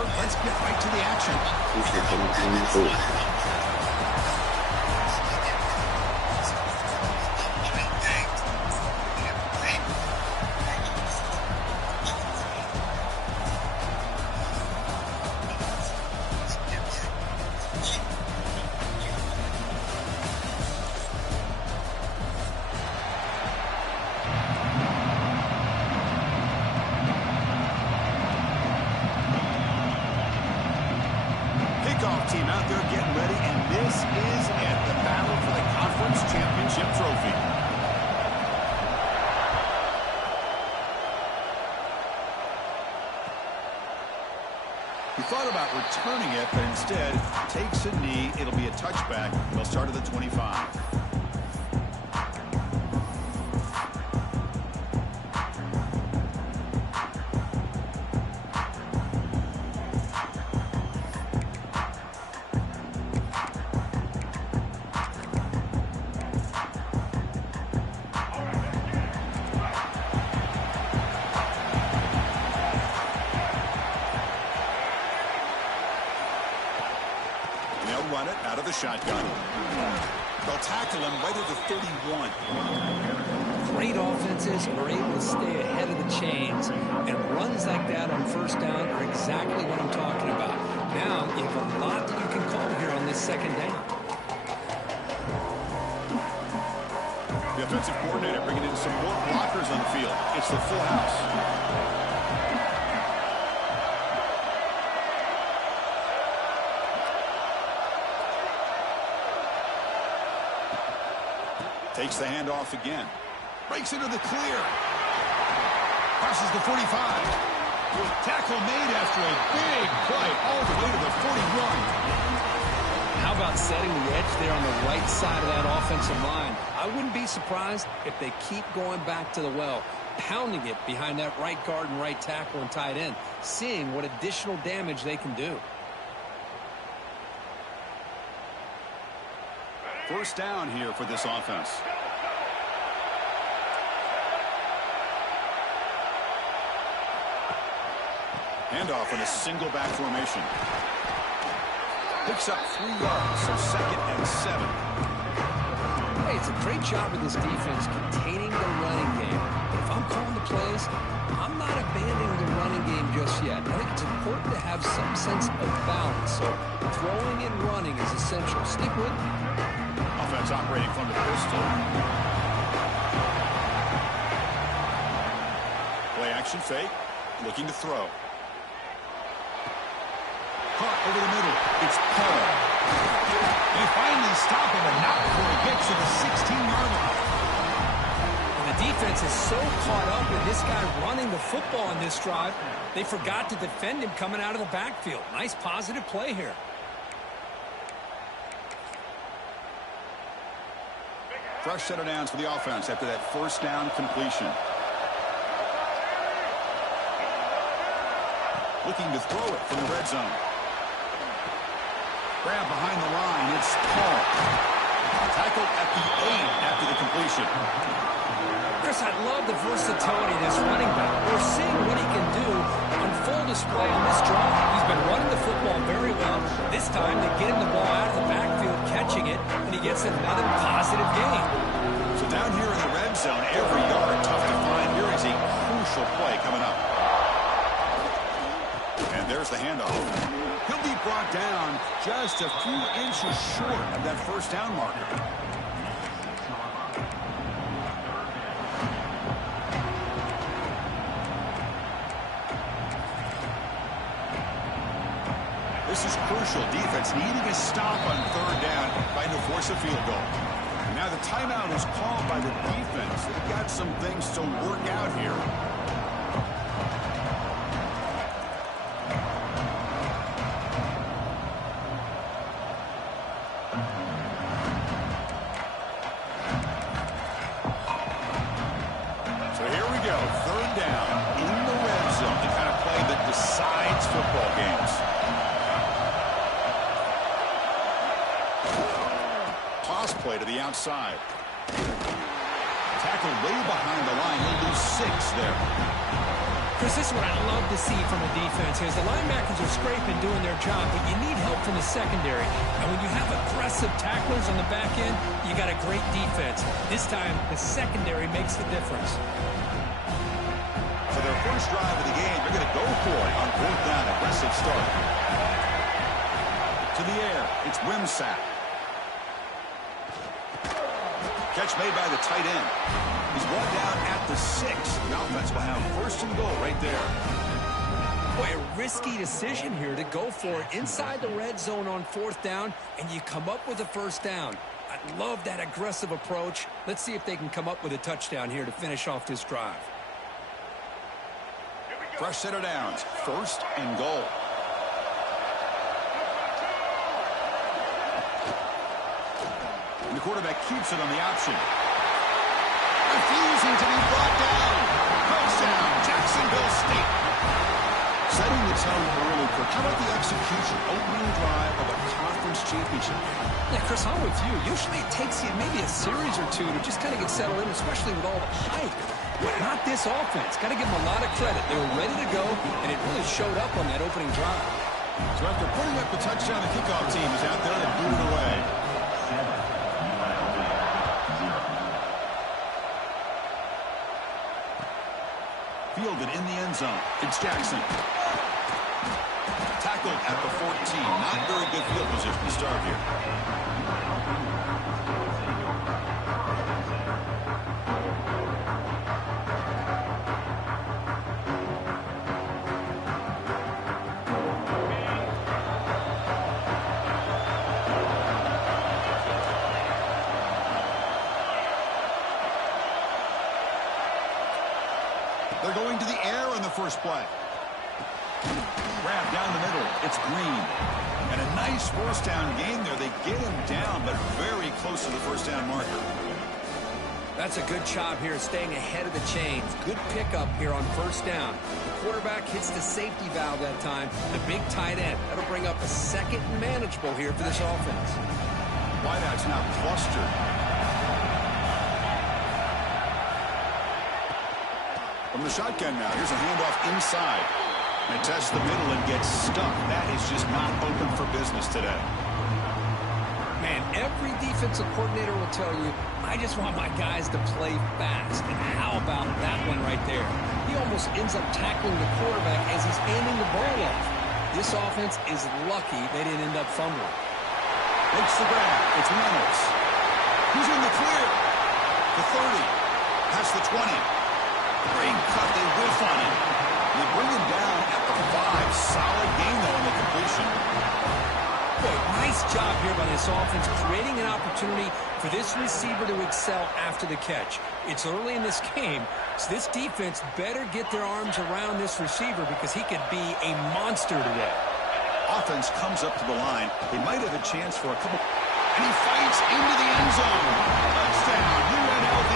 Kurt, let's get right to the action. Team out there getting ready, and this is it, the battle for the conference championship trophy. He thought about returning it, but instead takes a knee. It'll be a touchback. They'll start at the 25. Run it out of the shotgun. They'll tackle him right at the 31. Great offenses are able to stay ahead of the chains, and runs like that on first down are exactly what I'm talking about. Now you have a lot that you can call here on this second down. The offensive coordinator bringing in some more blockers on the field. It's the full house. Takes the handoff again. Breaks into the clear. Crosses the 45. Tackle made after a big play all the way to the 41. How about setting the edge there on the right side of that offensive line? I wouldn't be surprised if they keep going back to the well, pounding it behind that right guard and right tackle and tight end, seeing what additional damage they can do. First down here for this offense. Handoff in a single back formation. Picks up 3 yards, so 2nd and 7. Hey, it's a great job of this defense containing the running game. If I'm calling the plays, I'm not abandoning the running game just yet. I think it's important to have some sense of balance. So throwing and running is essential. Stick with it. Offense operating from the pistol. Play action fake. Looking to throw. Caught over the middle. It's Paul. They finally stop him, and not before he gets to the 16-yard line. And the defense is so caught up with this guy running the football on this drive, they forgot to defend him coming out of the backfield. Nice positive play here. Fresh set of downs for the offense after that first down completion. Looking to throw it from the red zone. Grab behind the line. It's Paul. Tackled at the 8 after the completion. Chris, I love the versatility of this running back. We're seeing what he can do on full display on this drive. He's been running the football very well. This time they get him the ball out of the backfield, catching it, and he gets another positive gain. So down here in the red zone, every yard tough to find. Here is a crucial play coming up. And there's the handoff. He'll be brought down just a few inches short of that first down marker. This is crucial. Defense needing a stop on 3rd down, trying to force a field goal. Now the timeout is called by the defense. They've got some things to work out here. So here we go. 3rd down in the red zone. The kind of play that decides football games. Toss play to the outside. Tackle way behind the line. He'll lose 6 there. Chris, this is what I love to see from a defense. As the linebackers are scraping, doing their job, but you need help from the secondary. And when you have aggressive tacklers on the back end, you got a great defense. This time, the secondary makes the difference. For their first drive of the game, they're going to go for it on 4th down. Aggressive start. To the air, it's Wimsatt. Catch made by the tight end. He's brought down at the 6. The offense will have 1st and goal right there. Boy, a risky decision here to go for it inside the red zone on 4th down, and you come up with a 1st down. I love that aggressive approach. Let's see if they can come up with a touchdown here to finish off this drive. Fresh set of downs. 1st and goal. And the quarterback keeps it on the option. Refusing to be brought down. Touchdown, Jacksonville State. Setting the tone early. How about the execution? Opening drive of a conference championship. Yeah, Chris, I'm with you. Usually it takes you maybe a series or two to just kind of get settled in, especially with all the hype. But not this offense. Got to give them a lot of credit. They were ready to go, and it really showed up on that opening drive. So after putting up the touchdown, the kickoff team is out there and moving away. Fielded in the end zone. It's Jackson. Tackled at the 14. Not very good field position to start here. They're going to the air on the first play. Grab down the middle. It's Green. And a nice 1st down gain there. They get him down, but very close to the 1st down marker. That's a good job here, staying ahead of the chains. Good pickup here on 1st down. The quarterback hits the safety valve that time. The big tight end. That'll bring up a 2nd and manageable here for this offense. Wideouts now clustered. From the shotgun now, here's a handoff inside. They test the middle and get stuck. That is just not open for business today. Man, every defensive coordinator will tell you, I just want my guys to play fast. And how about that one right there? He almost ends up tackling the quarterback as he's handing the ball off. This offense is lucky they didn't end up fumbling. Makes the grab. It's Reynolds. He's in the clear. The 30. Past the 20. Great cut. They whiff on him. They bring him down at the 5. Solid gain, though, on the completion. Boy, nice job here by this offense, creating an opportunity for this receiver to excel after the catch. It's early in this game, so this defense better get their arms around this receiver because he could be a monster today. Offense comes up to the line. They might have a chance for a couple. And he fights into the end zone. Touchdown, UNLV.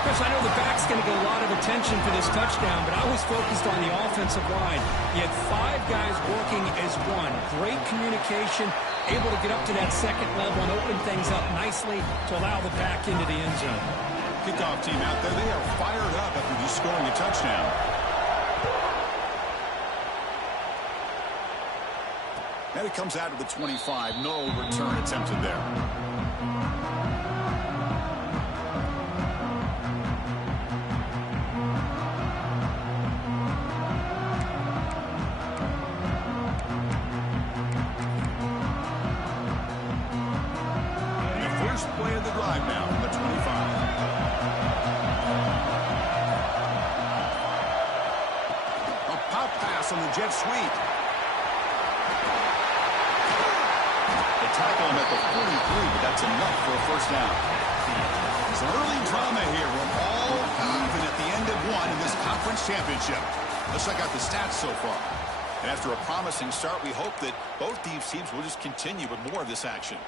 Chris, I know the back's going to get a lot of attention for this touchdown, but I was focused on the offensive line. You had 5 guys working as one. Great communication, able to get up to that 2nd level and open things up nicely to allow the back into the end zone. Kickoff team out there. They are fired up after just scoring a touchdown. And it comes out of the 25. No return attempted there. Play of the drive now from the 25. A pop pass on the jet sweep. They tackle him at the 43, but that's enough for a 1st down. Some early drama here. We're all even at the end of one in this conference championship. Let's check out the stats so far. And after a promising start, we hope that both these teams will just continue with more of this action.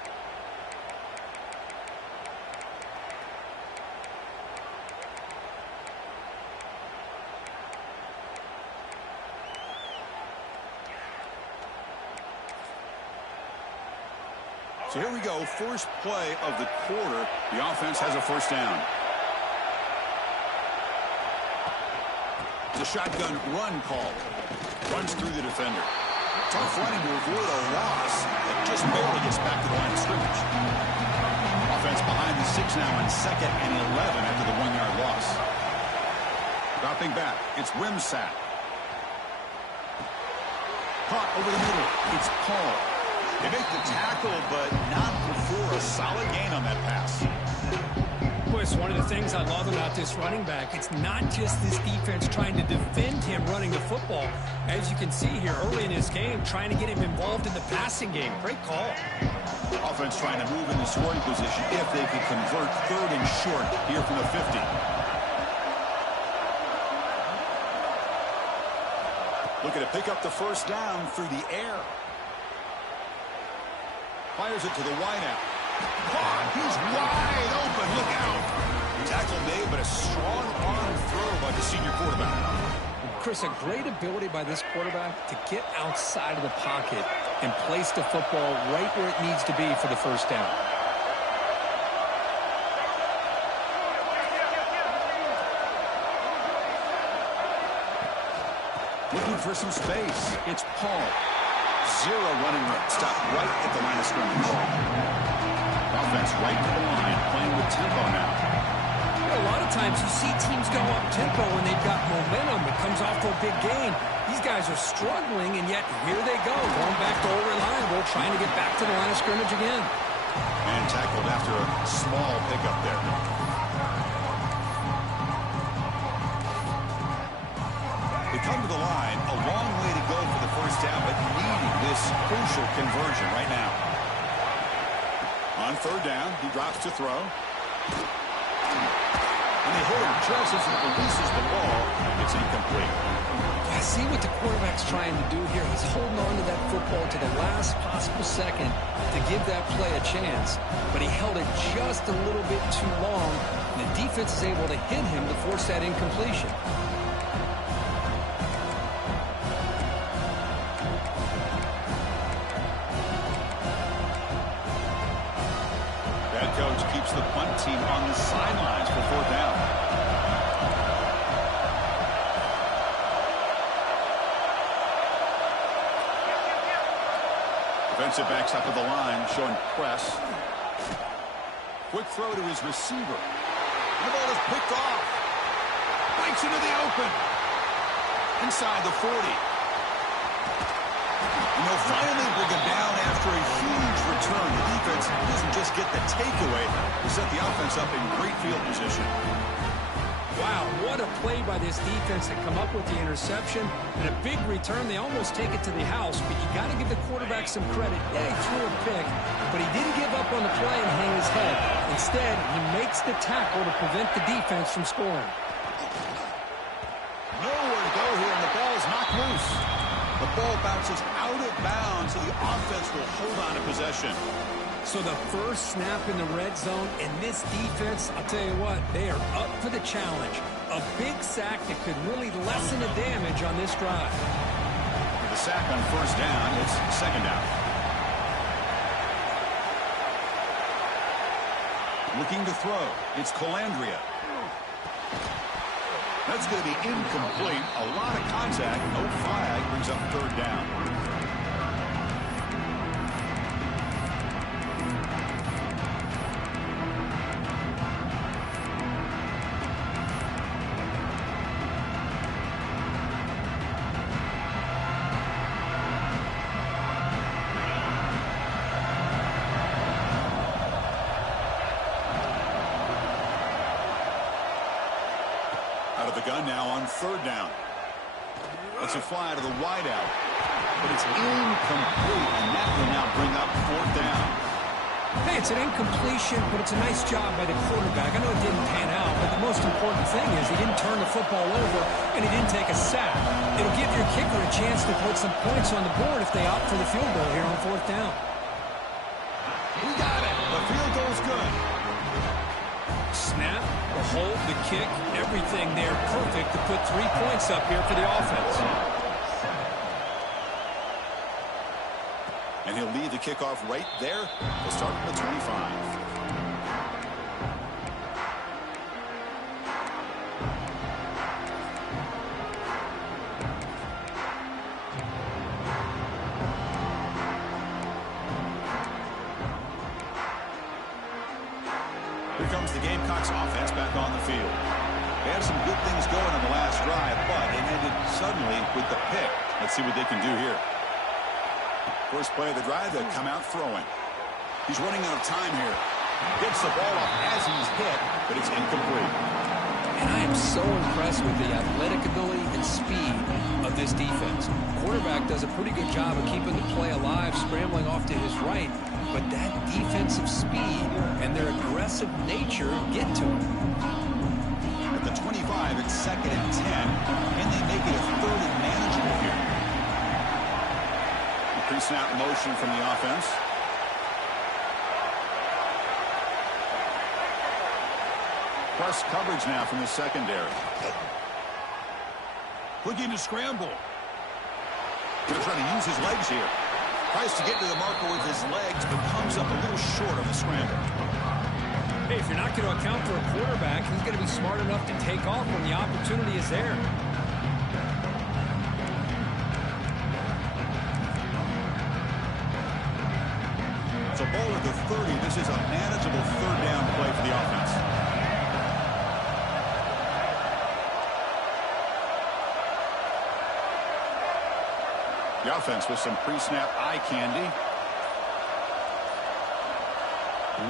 So here we go, first play of the quarter. The offense has a 1st down. The shotgun run call. Runs through the defender. Tough running to avoid a loss. It just barely gets back to the line of scrimmage. Offense behind the 6 now on 2nd and 11 after the 1-yard loss. Dropping back. It's Wimsatt. Caught over the middle. It's Paul. They make the tackle, but not before a solid gain on that pass. Boy, it's one of the things I love about this running back. It's not just this defense trying to defend him running the football. As you can see here early in this game, trying to get him involved in the passing game. Great call. Offense trying to move in the scoring position if they could convert 3rd and short here from the 50. Looking to pick up the first down through the air. Fires it to the wideout. Caught. He's wide open. Look out. Tackle made, but a strong arm throw by the senior quarterback. Chris, a great ability by this quarterback to get outside of the pocket and place the football right where it needs to be for the first down. Looking for some space. It's Paul. 0 running room. Stop right at the line of scrimmage. Offense right to the line, playing with tempo now. A lot of times you see teams go up tempo when they've got momentum. It comes off to a big gain. These guys are struggling, and yet here they go, going back to old reliable, trying to get back to the line of scrimmage again. And tackled after a small pickup there. They come to the line, a long way to go for the first down, but needing this crucial conversion right now. On 3rd down, he drops to throw. And they hit him just as he releases the ball. It's incomplete. I see what the quarterback's trying to do here. He's holding on to that football to the last possible second to give that play a chance. But he held it just a little bit too long. And the defense is able to hit him to force that incompletion. Coach keeps the punt team on the sidelines for 4th down. Defensive backs up at the line, showing press. Quick throw to his receiver. The ball is picked off. Breaks into the open. Inside the 40. And they'll finally bring him down after a huge return. The defense doesn't just get the takeaway. They set the offense up in great field position. Wow, what a play by this defense to come up with the interception. And a big return. They almost take it to the house, but you got to give the quarterback some credit. Yeah, he threw a pick, but he didn't give up on the play and hang his head. Instead, he makes the tackle to prevent the defense from scoring. Nowhere to go here, and the ball is knocked loose. The ball bounces out of bounds, so the offense will hold on to possession. So the first snap in the red zone, and this defense, I'll tell you what, they are up for the challenge. A big sack that could really lessen the damage on this drive. With the sack on 1st down, it's 2nd down. Looking to throw, it's Calandria. That's going to be incomplete. A lot of contact. No flag. Brings up 3rd down. Out of the gun now on 3rd down. That's a fly to the wideout. But it's incomplete, and that will now bring up 4th down. Hey, it's an incompletion, but it's a nice job by the quarterback. I know it didn't pan out, but the most important thing is he didn't turn the football over, and he didn't take a sack. It'll give your kicker a chance to put some points on the board if they opt for the field goal here on 4th down. He got it. The field goal's good. Snap, the hold, the kick, everything there perfect to put 3 points up here for the offense. And he'll leave the kickoff right there. We'll start from the 25. comes the Gamecocks offense back on the field. They had some good things going on the last drive, but it ended suddenly with the pick. Let's see what they can do here. First play of the drive, they'll come out throwing. He's running out of time here. Gets the ball up as he's hit, but it's incomplete. And I am so impressed with the athletic ability and speed of this defense. Quarterback does a pretty good job of keeping the play alive, scrambling off to his right, but that defensive speed and their aggressive nature get to him. At the 25, it's 2nd and 10, and they make it a 3rd and manageable here. The pre-snap motion from the offense. Press coverage now from the secondary. Looking to scramble. Going to try to use his legs here. Tries to get to the marker with his legs, but comes up a little short on the scramble. Hey, if you're not going to account for a quarterback, he's going to be smart enough to take off when the opportunity is there. It's a ball at the 30. This is a manageable 3rd down play for the offense. The offense with some pre-snap eye candy.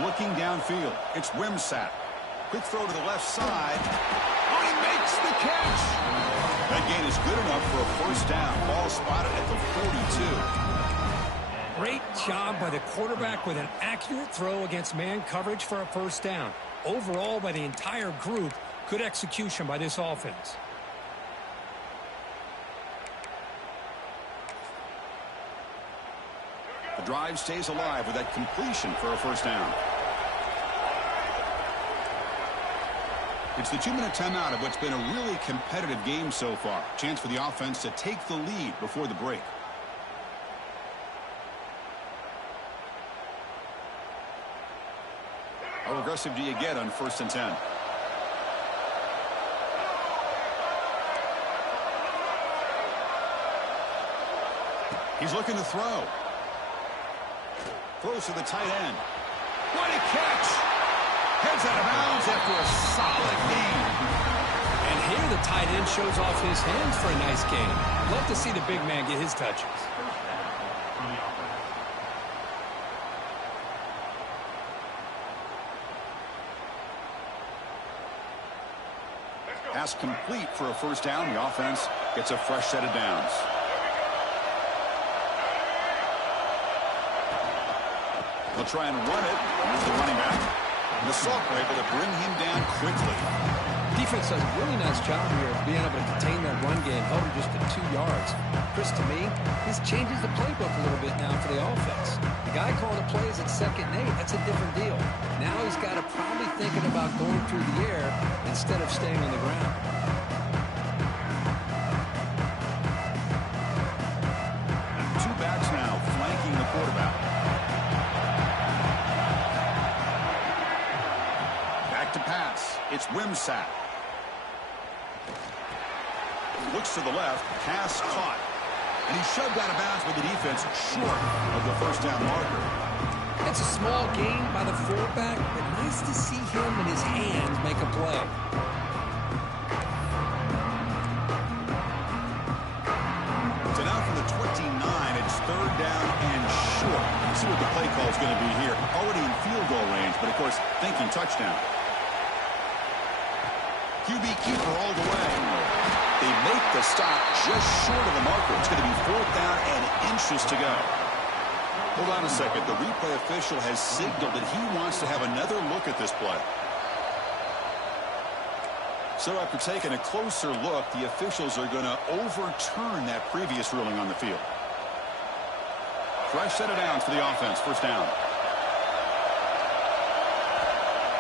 Looking downfield. It's Wimsatt. Quick throw to the left side. Oh, he makes the catch. That gain is good enough for a 1st down. Ball spotted at the 42. Great job by the quarterback with an accurate throw against man coverage for a 1st down. Overall, by the entire group, good execution by this offense. The drive stays alive with that completion for a 1st down. It's the 2-minute timeout of what's been a really competitive game so far. Chance for the offense to take the lead before the break. How aggressive do you get on 1st and 10? He's looking to throw. Throws to the tight end. What a catch! Heads out of bounds after a solid gain. And here the tight end shows off his hands for a nice gain. Love to see the big man get his touches. Pass complete for a 1st down. The offense gets a fresh set of downs. They'll try and run it. Here's the running back. And the Salk were able to bring him down quickly. Defense does a really nice job here of being able to contain that run game, held him just to 2 yards. Chris, to me, this changes the playbook a little bit now for the offense. The guy calling the plays at 2nd and 8, that's a different deal. Now he's got to probably thinking about going through the air instead of staying on the ground. Two backs now flanking the quarterback. To pass. It's Wimsatt. Looks to the left. Pass caught. And he's shoved out of bounds with the defense short of the 1st down marker. That's a small gain by the fullback, but nice to see him and his hands make a play. So now from the 29, it's 3rd down and short. Let's see what the play call is going to be here. Already in field goal range, but of course, thinking touchdown. QB keeper all the way. They make the stop just short of the marker. It's going to be 4th down and inches to go. Hold on a second. The replay official has signaled that he wants to have another look at this play. So after taking a closer look, the officials are going to overturn that previous ruling on the field. Fresh set of downs for the offense. 1st down.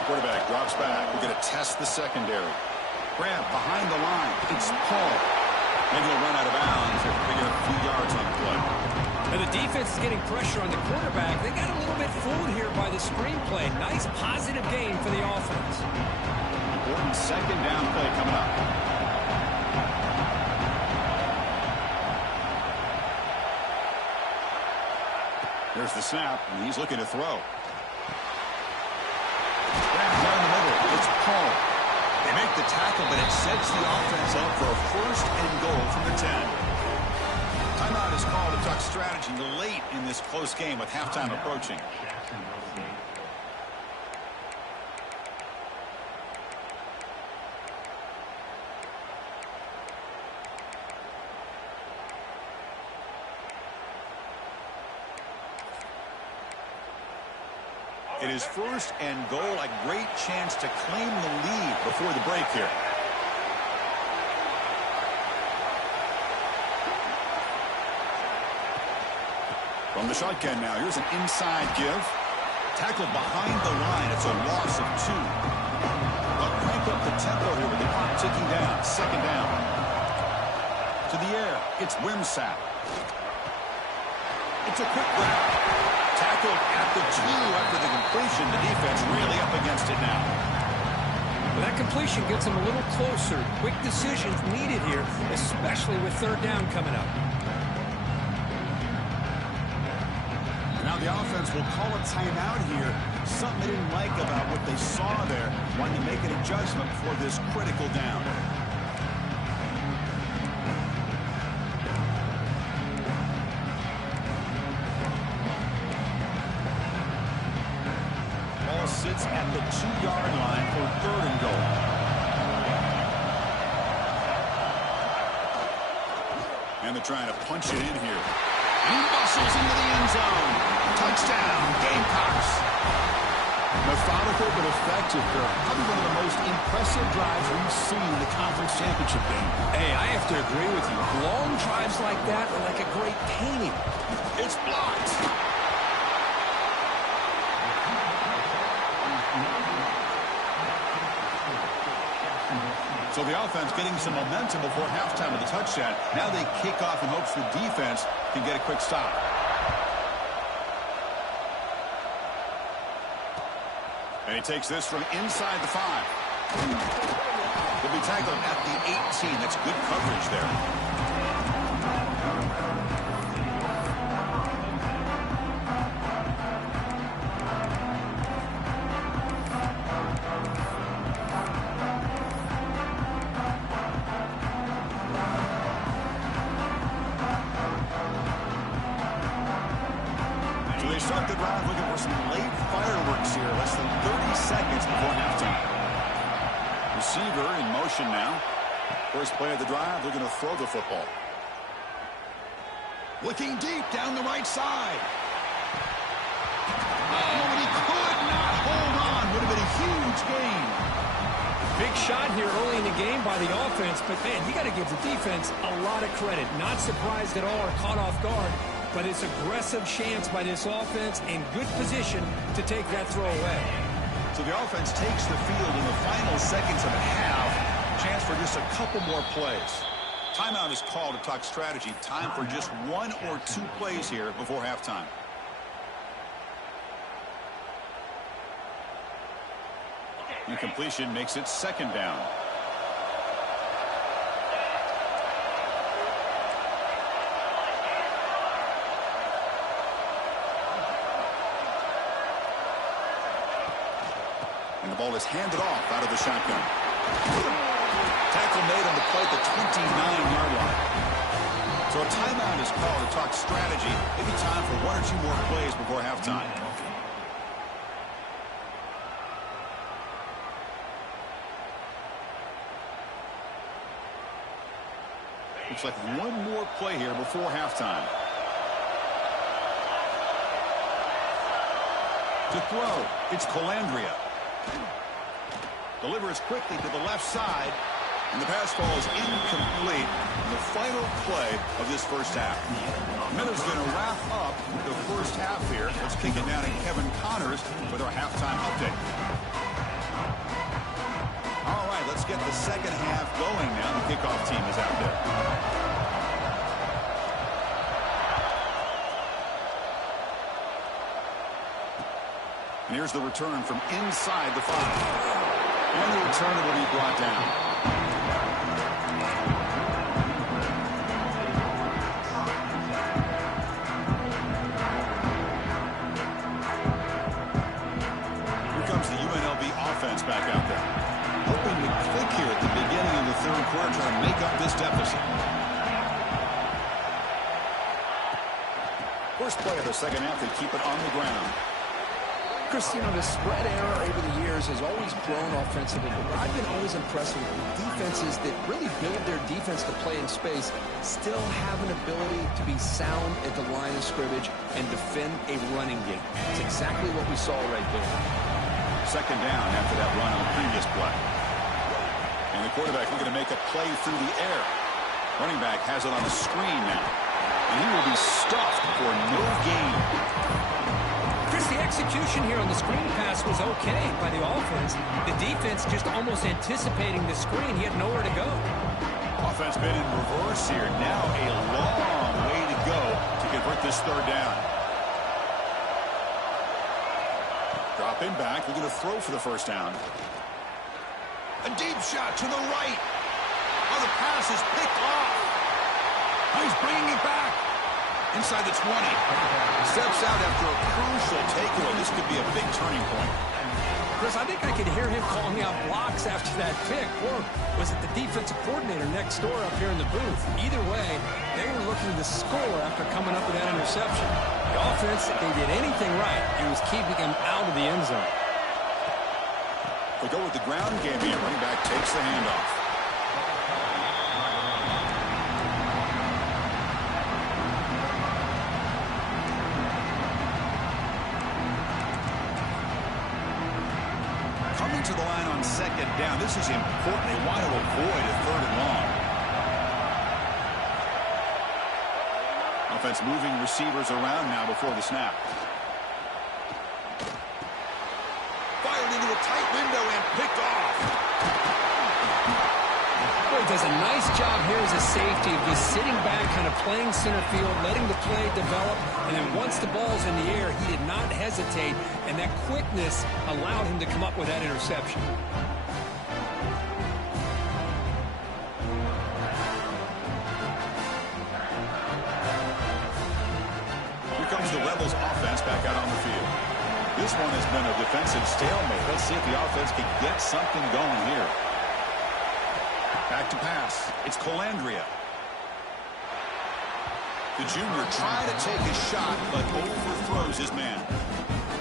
Quarterback drops back. We're going to test the secondary. Grab behind the line. It's Paul. Maybe he'll run out of bounds after picking up a few yards on the play. And the defense is getting pressure on the quarterback. They got a little bit fooled here by the screenplay. Nice positive gain for the offense. Important 2nd down play coming up. There's the snap, and he's looking to throw. Down the middle. called. They make the tackle, but it sets the offense up for a first and goal from the 10. Timeout is called to talk strategy late in this close game with halftime approaching. It is first and goal, a great chance to claim the lead before the break here. From the shotgun now, here's an inside give. Tackled behind the line, it's a loss of 2. They'll crank up the tempo here with the clock ticking down. Second down. To the air, it's Wimsatt. It's a quick grab. Tackled at the 2 after the completion. The defense really up against it now. Well, that completion gets them a little closer. Quick decisions needed here, especially with third down coming up. Now the offense will call a timeout here. Something they didn't like about what they saw there. Wanting to make an adjustment for this critical down. Ball sits at the 2-yard line for third and goal. And they're trying to punch it in here. He muscles into the end zone. Touchdown, Gamecocks. Methodical but effective, Kirk. Probably one of the most impressive drives we've seen in the conference championship game. Hey, I have to agree with you. Long drives like that are like a great painting. It's blocked. So the offense getting some momentum before halftime with a touchdown. Now they kick off in hopes the defense can get a quick stop. And he takes this from inside the 5. He'll be tackled at the 18. That's good coverage there. Start the drive looking for some late fireworks here. Less than 30 seconds before halftime. Receiver in motion now. First play of the drive, looking to throw the football. Looking deep down the right side. Oh, and he could not hold on. Would have been a huge gain. Big shot here early in the game by the offense, but man, you got to give the defense a lot of credit. Not surprised at all or caught off guard. But it's aggressive chance by this offense in good position to take that throw away. So the offense takes the field in the final seconds of the half. Chance for just a couple more plays. Timeout is called to talk strategy. Time for just 1 or 2 plays here before halftime. Incompletion makes it second down. And the ball is handed off out of the shotgun. Tackle made on the play at the 29-yard line. So a timeout is called to talk strategy. Maybe time for 1 or 2 more plays before halftime. Looks like 1 more play here before halftime. To throw, it's Calandria. Delivers quickly to the left side, and the pass falls incomplete in the final play of this first half. Miller's going to wrap up the first half here. Let's kick it down to Kevin Connors with our halftime update. All right, let's get the second half going now. The kickoff team is out there. And here's the return from inside the 5. And the return will be brought down. Here comes the UNLV offense back out there. elsewhere trying to make up this deficit. First play of the second half, they keep it on the ground. Chris, you know, the spread error over the years has always grown offensively, but I've been always impressed with defenses that really build their defense to play in space, still have an ability to be sound at the line of scrimmage and defend a running game. It's exactly what we saw right there. Second down after that run on the previous play. And the quarterback looking to make a play through the air. Running back has it on the screen now. And he will be stuffed for no gain. Chris, the execution here on the screen pass was okay by the offense. The defense just almost anticipating the screen. He had nowhere to go. Offense been in reverse here. Now a long way to go to convert this third down. Dropping back, looking to throw for the first down. A deep shot to the right. Oh, the pass is picked off. Oh, he's bringing it back. Inside the 20. Steps out after a crucial takeaway. This could be a big turning point. Chris, I think I could hear him calling out blocks after that pick. Or was it the defensive coordinator next door up here in the booth? Either way, they were looking to score after coming up with that interception. The offense, if they did anything right, it was keeping him out of the end zone. They go with the ground game here. Running back takes the handoff. To the line on second down. This is important. They want to avoid a third and long. Offense moving receivers around now before the snap. Fired into a tight window and picked off. Boy, does a nice job here as a safety of just sitting back, kind of playing center field, letting the play develop, and then once the ball's in the air, he did not hesitate, and that quickness allowed him to come up with that interception. Here comes the Rebels offense back out on the field. This one has been a defensive stalemate. Let's see if the offense can get something going here. Back to pass. It's Colandrea. The junior trying to take a shot, but overthrows his man.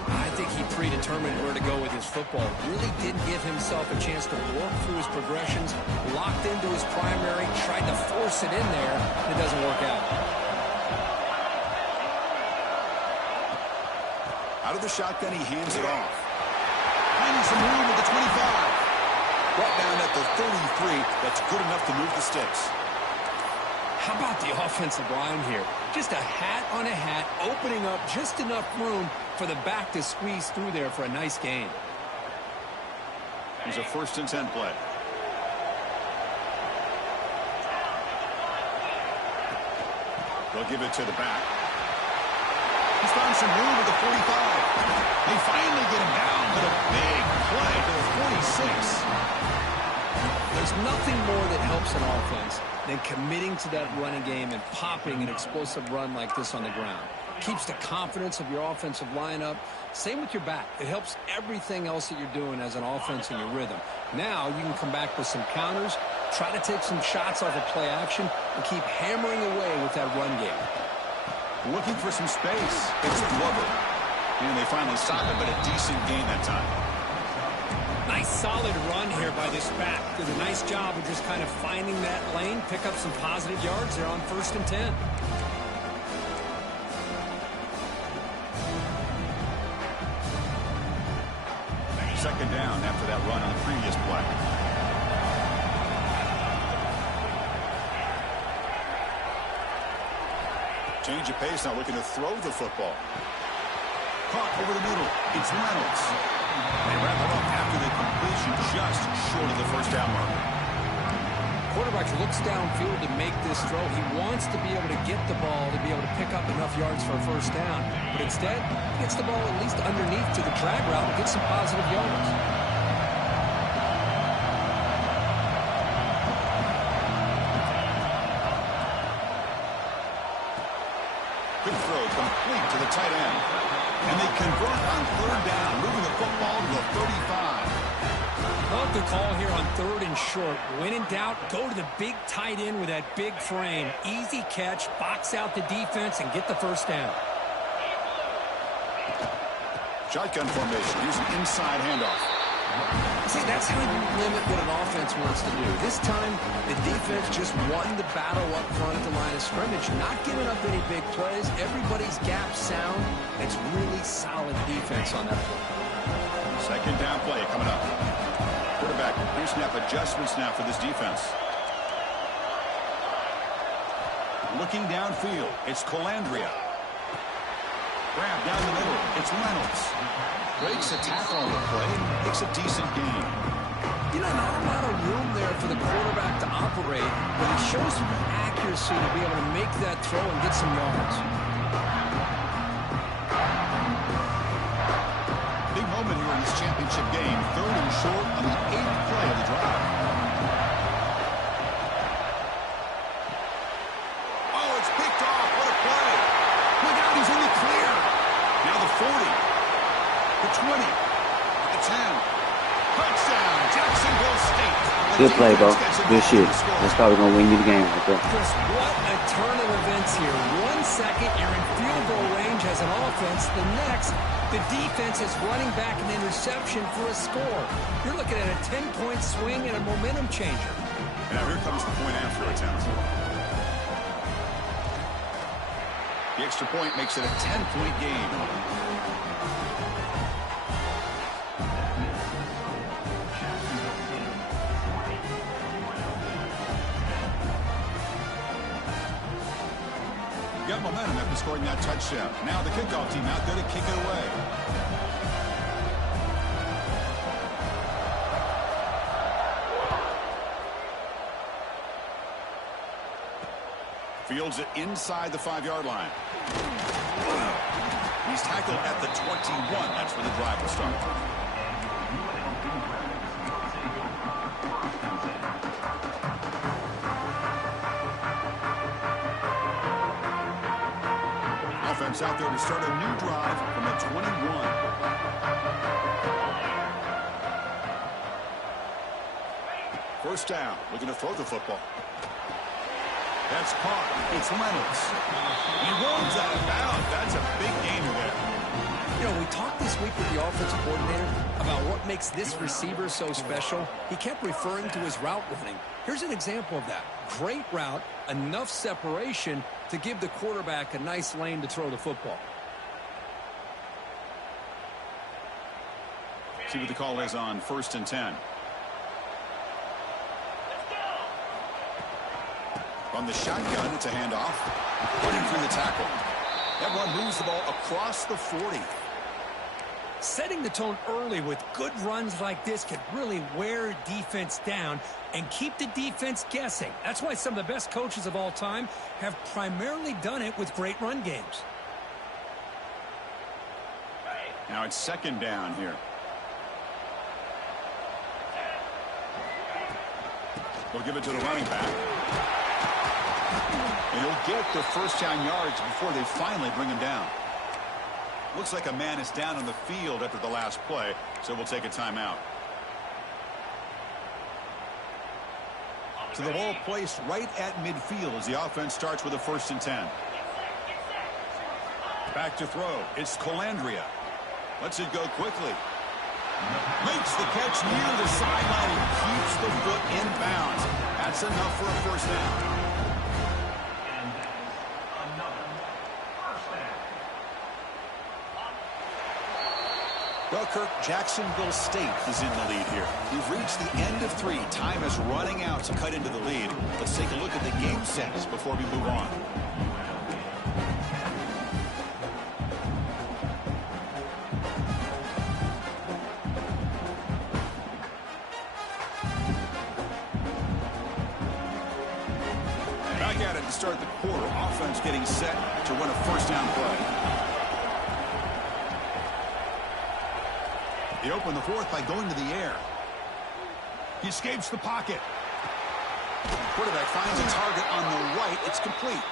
I think he predetermined where to go with his football. Really didn't give himself a chance to work through his progressions. Locked into his primary, tried to force it in there, and it doesn't work out. Out of the shotgun, he hands it off. Finding some room at the 25. Brought down at the 33. That's good enough to move the sticks. How about the offensive line here? Just a hat on a hat, opening up just enough room for the back to squeeze through there for a nice gain. Here's a 1st and 10 play. They'll give it to the back. He's found some room at the 45. They finally get him down, but a big play to the 46. There's nothing more that helps an offense than committing to that running game and popping an explosive run like this on the ground. Keeps the confidence of your offensive lineup. Same with your back. It helps everything else that you're doing as an offense in your rhythm. Now you can come back with some counters, try to take some shots off of play action, and keep hammering away with that run game. Looking for some space. It's Glover. And they finally stop it, but a decent gain that time. Nice solid run here by this back. Did a nice job of just kind of finding that lane, pick up some positive yards there on 1st and 10. Second down after that run on the previous play. Change of pace, now looking to throw the football. Caught over the middle. It's Reynolds. They wrap it up after the completion, just short of the first down marker. Quarterback looks downfield to make this throw. He wants to be able to get the ball to be able to pick up enough yards for a first down. But instead, he gets the ball at least underneath to the drag route and gets some positive yards. Good throw, complete to the tight end. And they convert on 3rd down, moving the football to the 35. Love the call here on 3rd and short. When in doubt, go to the big tight end with that big frame. Easy catch, box out the defense, and get the first down. Shotgun formation. Here's an inside handoff. See, that's how you limit what an offense wants to do. This time, the defense just won the battle up front at the line of scrimmage, not giving up any big plays. Everybody's gap sound. It's really solid defense on that play. Second down play coming up. Quarterback, pre-snap adjustments now for this defense. Looking downfield, it's Colandrea. Grab down the middle, it's Reynolds. Breaks a tackle on the play, makes a decent gain. You know, not a lot of room there for the quarterback to operate, but he shows some accuracy to be able to make that throw and get some yards. Big moment here in this championship game. 3rd and short on the 8th play of the drive. Oh, it's picked off. What a play. Look out, he's in the clear. Now the 40. The 20. The 10. Touchdown, Jacksonville State. Good play, bro. Good shit. That's probably going to win you the game right there. Chris, what a turn of events here. 1 second, you're in field goal range as an offense. The next, the defense is running back an interception for a score. You're looking at a 10-point swing and a momentum changer. Now here comes the point after attempt. The extra point makes it a 10-point game. Got momentum after scoring that touchdown. Now the kickoff team out there to kick it away. Fields it inside the 5-yard line. He's tackled at the 21. That's where the drive will start. Offense out there to start a new drive from the 21. First down, looking to throw the football. That's caught. It's Reynolds. He rolls out of bounds. That's a big gainer there. You know, we talked this week with the offensive coordinator about what makes this receiver so special. He kept referring to his route running. Here's an example of that. Great route, enough separation to give the quarterback a nice lane to throw the football. See what the call is on 1st and 10. From the shotgun, it's a handoff. Running through the tackle. That run moves the ball across the 40. Setting the tone early with good runs like this can really wear defense down and keep the defense guessing. That's why some of the best coaches of all time have primarily done it with great run games. Now it's 2nd down here. We'll give it to the running back. And he'll get the first down yards before they finally bring him down. Looks like a man is down on the field after the last play, so we'll take a timeout. So the ball placed right at midfield as the offense starts with a 1st and 10. Back to throw. It's Colandrea. Lets it go quickly. Makes the catch near the sideline and keeps the foot in bounds. That's enough for a first down. Well, Kirk, Jacksonville State is in the lead here. We've reached the end of 3. Time is running out to cut into the lead. Let's take a look at the game sets before we move on. Back at it to start the quarter. Offense getting set to run a first down play. They open the 4th by going to the air. He escapes the pocket. Quarterback finds a target on the right. It's complete.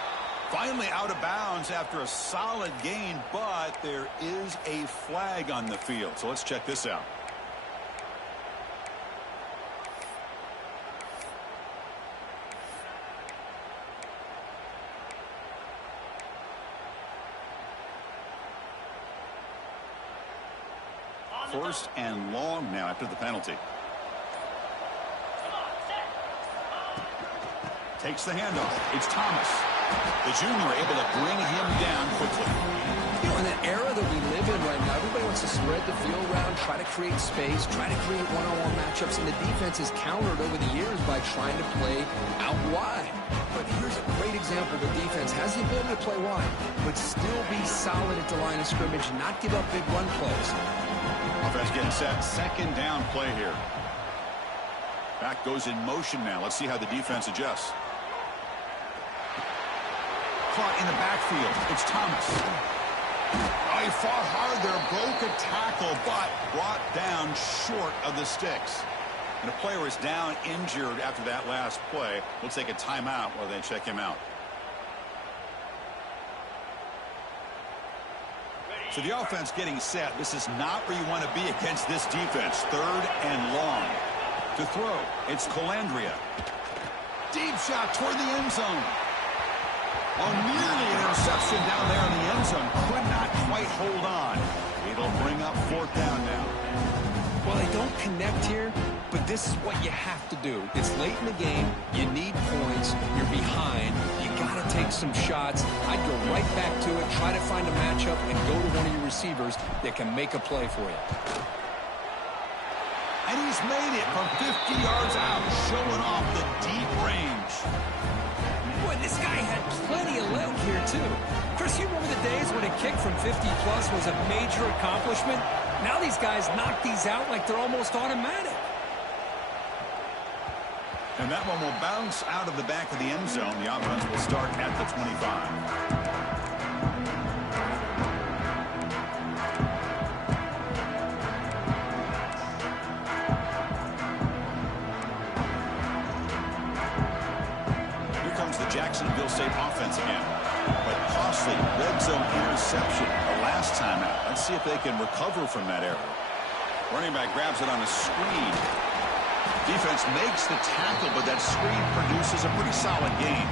Finally out of bounds after a solid gain, but there is a flag on the field. So let's check this out. First and long now after the penalty. Takes the handoff. It's Thomas. The junior able to bring him down quickly. You know, in the era that we live in right now, everybody wants to spread the field around, try to create space, try to create one-on-one matchups, and the defense is countered over the years by trying to play out wide. But here's a great example. The defense has the ability to play wide, but still be solid at the line of scrimmage and not give up big run plays. Offense getting set. Second down play here. Back goes in motion now. Let's see how the defense adjusts. Caught in the backfield. It's Thomas. Oh, he fought hard there. Broke a tackle, but brought down short of the sticks. And a player is down injured after that last play. We'll take a timeout while they check him out. So the offense getting set. This is not where you want to be against this defense. Third and long. To throw, it's Calandria. Deep shot toward the end zone. Oh, nearly an interception down there in the end zone. Could not quite hold on. It'll bring up fourth down now. Well, they don't connect here, but this is what you have to do. It's late in the game. You need points. You're behind. You got to take some shots. I'd go right back to it, try to find a matchup, and go to one of your receivers that can make a play for you. And he's made it from 50 yards out, showing off the deep range. Boy, this guy had plenty of leg here, too. Chris, you remember the days when a kick from 50-plus was a major accomplishment? Now these guys knock these out like they're almost automatic. And that one will bounce out of the back of the end zone. The offense will start at the 25. Jacksonville State offense again. But costly red zone interception the last time out. Let's see if they can recover from that error. Running back grabs it on a screen. Defense makes the tackle, but that screen produces a pretty solid gain.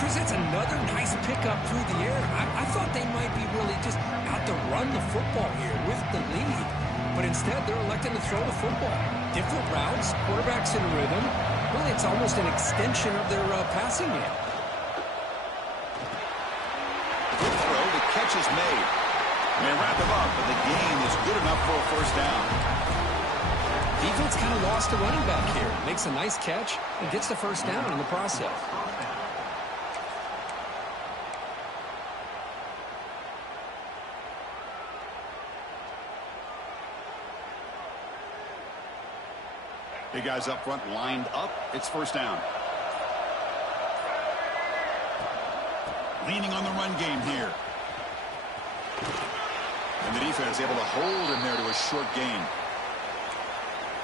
Chris, that's another nice pickup through the air. I thought they might be really just out to run the football here with the lead. But instead, they're electing to throw the football. Different routes, quarterbacks in rhythm. Really, it's almost an extension of their passing game. Good throw. The catch is made. They wrap him up, but the gain is good enough for a first down. Defense kind of lost a running back here. Makes a nice catch and gets the first down in the process. Big guys up front lined up. It's first down. Leaning on the run game here. And the defense able to hold him there to a short gain.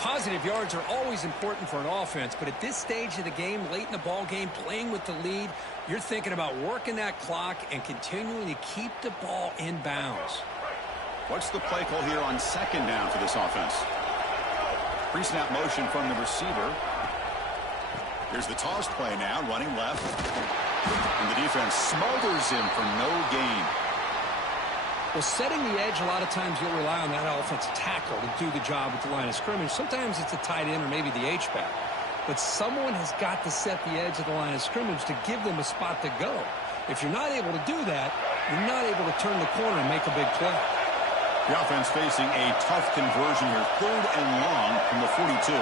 Positive yards are always important for an offense, but at this stage of the game, late in the ball game, playing with the lead, you're thinking about working that clock and continuing to keep the ball in bounds. What's the play call here on second down for this offense? Pre-snap motion from the receiver. Here's the toss play now, running left. And the defense smothers him for no gain. Well, setting the edge, a lot of times you'll rely on that offensive tackle to do the job at the line of scrimmage. Sometimes it's a tight end or maybe the H-back. But someone has got to set the edge of the line of scrimmage to give them a spot to go. If you're not able to do that, you're not able to turn the corner and make a big play. The offense facing a tough conversion here. Third and long from the 42.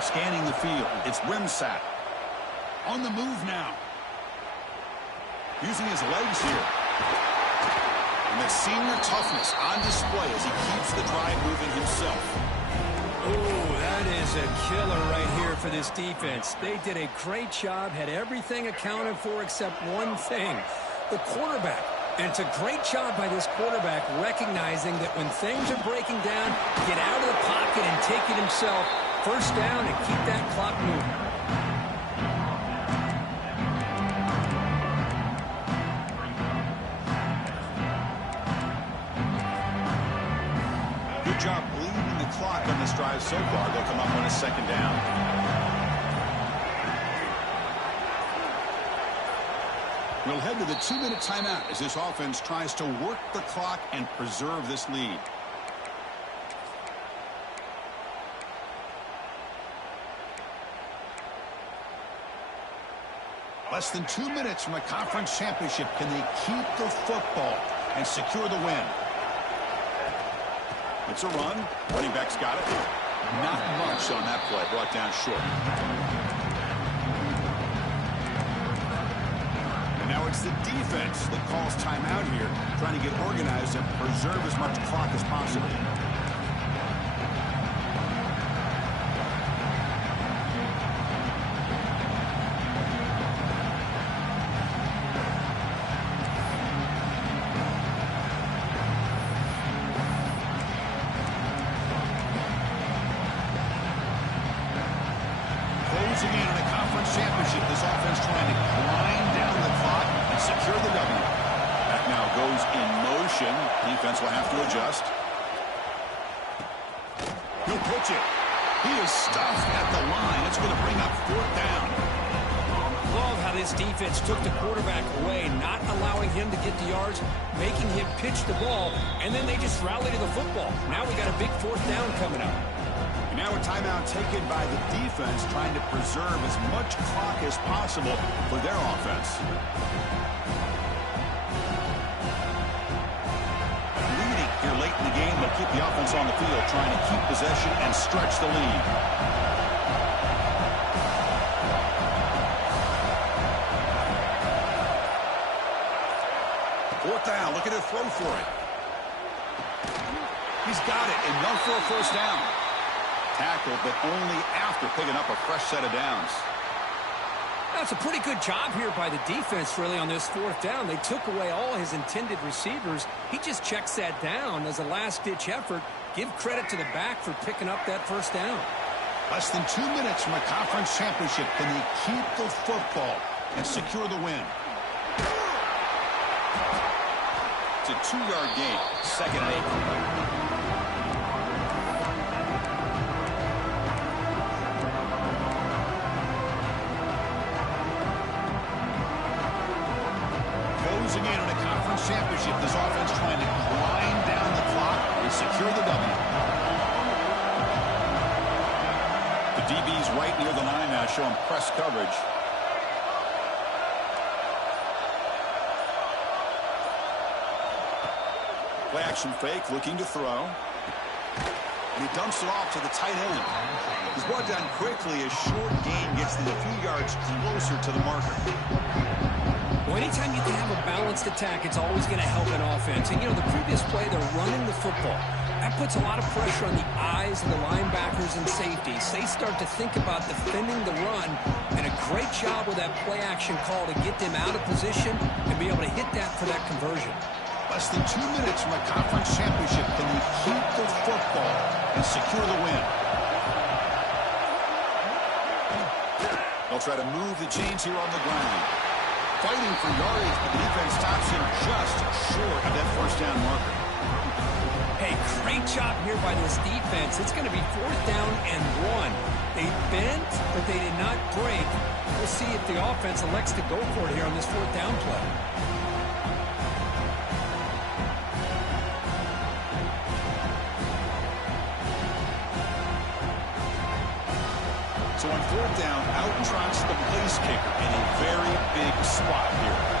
Scanning the field. It's Wimsatt. On the move now. Using his legs here. And the senior toughness on display as he keeps the drive moving himself. Oh, that is a killer right here for this defense. They did a great job, had everything accounted for except one thing, the quarterback. And it's a great job by this quarterback recognizing that when things are breaking down, get out of the pocket and take it himself. First down and keep that clock moving. Good job bleeding the clock on this drive so far. They'll come up on a second down. We'll head to the 2-minute timeout as this offense tries to work the clock and preserve this lead. Less than 2 minutes from the conference championship. Can they keep the football and secure the win? It's a run. Running back's got it. Not much on that play. Brought down short. And now it's the defense that calls timeout here, trying to get organized and preserve as much clock as possible. Closing in on a conference championship, this offense trying to grind down the clock and secure the W. That now goes in motion. Defense will have to adjust. He'll pitch it. He is stuffed at the line. It's going to bring up 4th down. Love how this defense took the quarterback away, not allowing him to get the yards, making him pitch the ball, and then they just rally to the football. Now we got a big 4th down coming up. Now a timeout taken by the defense, trying to preserve as much clock as possible for their offense. Leading here late in the game, they'll keep the offense on the field, trying to keep possession and stretch the lead. Fourth down, looking to throw for it. He's got it, enough for a first down. Tackle, but only after picking up a fresh set of downs. That's a pretty good job here by the defense, really, on this 4th down. They took away all his intended receivers. He just checks that down as a last-ditch effort. Give credit to the back for picking up that first down. Less than 2 minutes from a conference championship. Can they keep the football and secure the win? It's a 2-yard gain, 2nd and 8. Closing in on a conference championship, this offense trying to grind down the clock and secure the W. The DB's right near the line now, showing press coverage. Play action fake, looking to throw. And he dumps it off to the tight end. He's brought down quickly as short gain gets them a few yards closer to the marker. Well, anytime you can have a balanced attack, it's always going to help an offense. And, you know, the previous play, they're running the football. That puts a lot of pressure on the eyes of the linebackers and safeties. They start to think about defending the run, and a great job with that play-action call to get them out of position and be able to hit that for that conversion. Less than 2 minutes from a conference championship. Can they keep the football and secure the win? They'll try to move the chains here on the ground. Fighting for yardage, but the defense stops him just short of that first down marker. Hey, great job here by this defense. It's going to be 4th down and 1. They bent, but they did not break. We'll see if the offense elects to go for it here on this 4th down play. So on 4th down, out trots the place kicker in a very big spot here.